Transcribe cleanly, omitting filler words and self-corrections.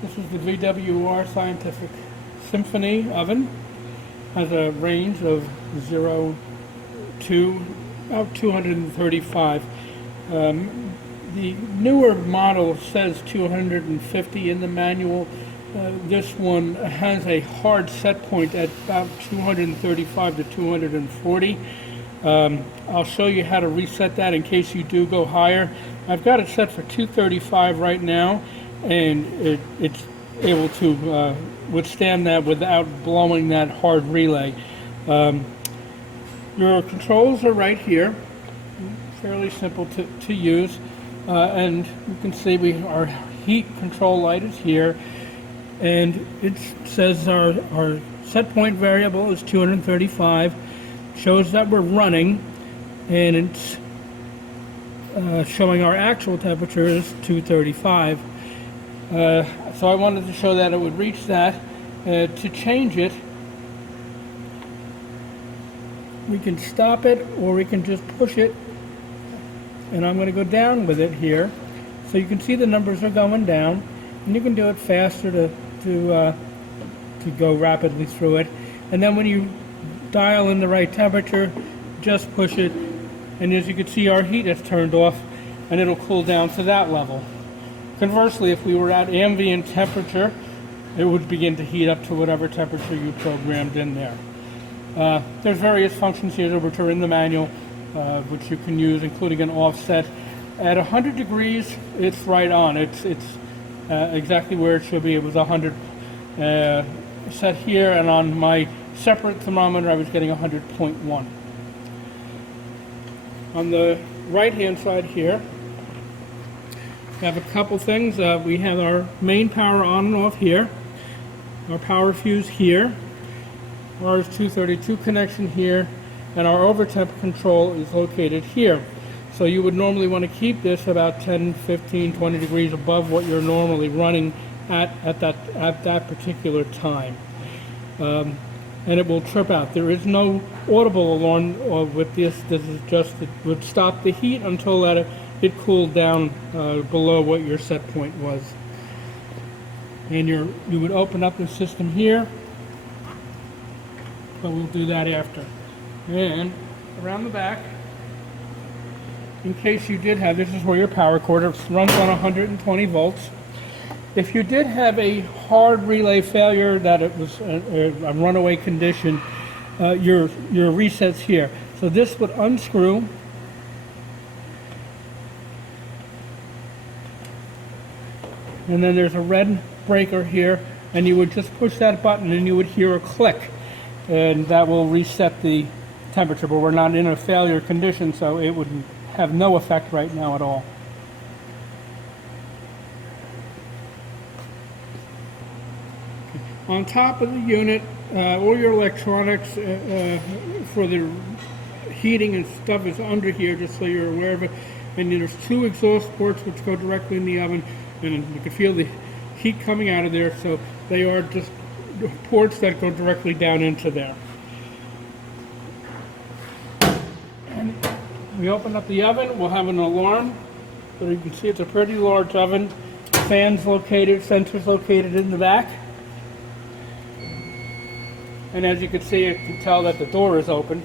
This is the VWR Scientific Symphony oven. Has a range of 0 to about 235. The newer model says 250 in the manual. This one has a hard set point at about 235 to 240. I'll show you how to reset that in case you do go higher. I've got it set for 235 right now, and it's able to withstand that without blowing that hard relay. Your controls are right here, fairly simple to use, and you can see our heat control light is here, and it says our set point variable is 235, shows that we're running, and it's showing our actual temperature is 235. So I wanted to show that it would reach that. To change it, we can stop it or we can just push it, and I'm going to go down with it here so you can see the numbers are going down, and you can do it faster to go rapidly through it. And then when you dial in the right temperature, just push it, and as you can see our heat is turned off and it'll cool down to that level. Conversely, if we were at ambient temperature, it would begin to heat up to whatever temperature you programmed in there. There's various functions here which are in the manual, which you can use, including an offset. At 100 degrees, it's right on. It's exactly where it should be. It was 100 set here, and on my separate thermometer, I was getting 100.1. On the right-hand side here, we have a couple things. We have our main power on and off here, our power fuse here, our 232 connection here, and our overtemp control is located here. So you would normally want to keep this about 10, 15, 20 degrees above what you're normally running at that particular time. And it will trip out. There is no audible alarm with this. This is just, it would stop the heat until it cooled down below what your set point was. And you would open up the system here, but we'll do that after. And around the back, in case you did have, this is where your power cord runs on 120 volts. If you did have a hard relay failure, that it was a runaway condition, your reset's here. So this would unscrew, and then there's a red breaker here, and you would just push that button and you would hear a click, and that will reset the temperature. But we're not in a failure condition, so it would have no effect right now at all. On top of the unit, all your electronics for the heating and stuff is under here, just so you're aware of it. And there's two exhaust ports which go directly in the oven, and you can feel the heat coming out of there. So they are just ports that go directly down into there. And we open up the oven, we'll have an alarm. So you can see it's a pretty large oven. Fans located, sensors located in the back. And as you can see, you can tell that the door is open.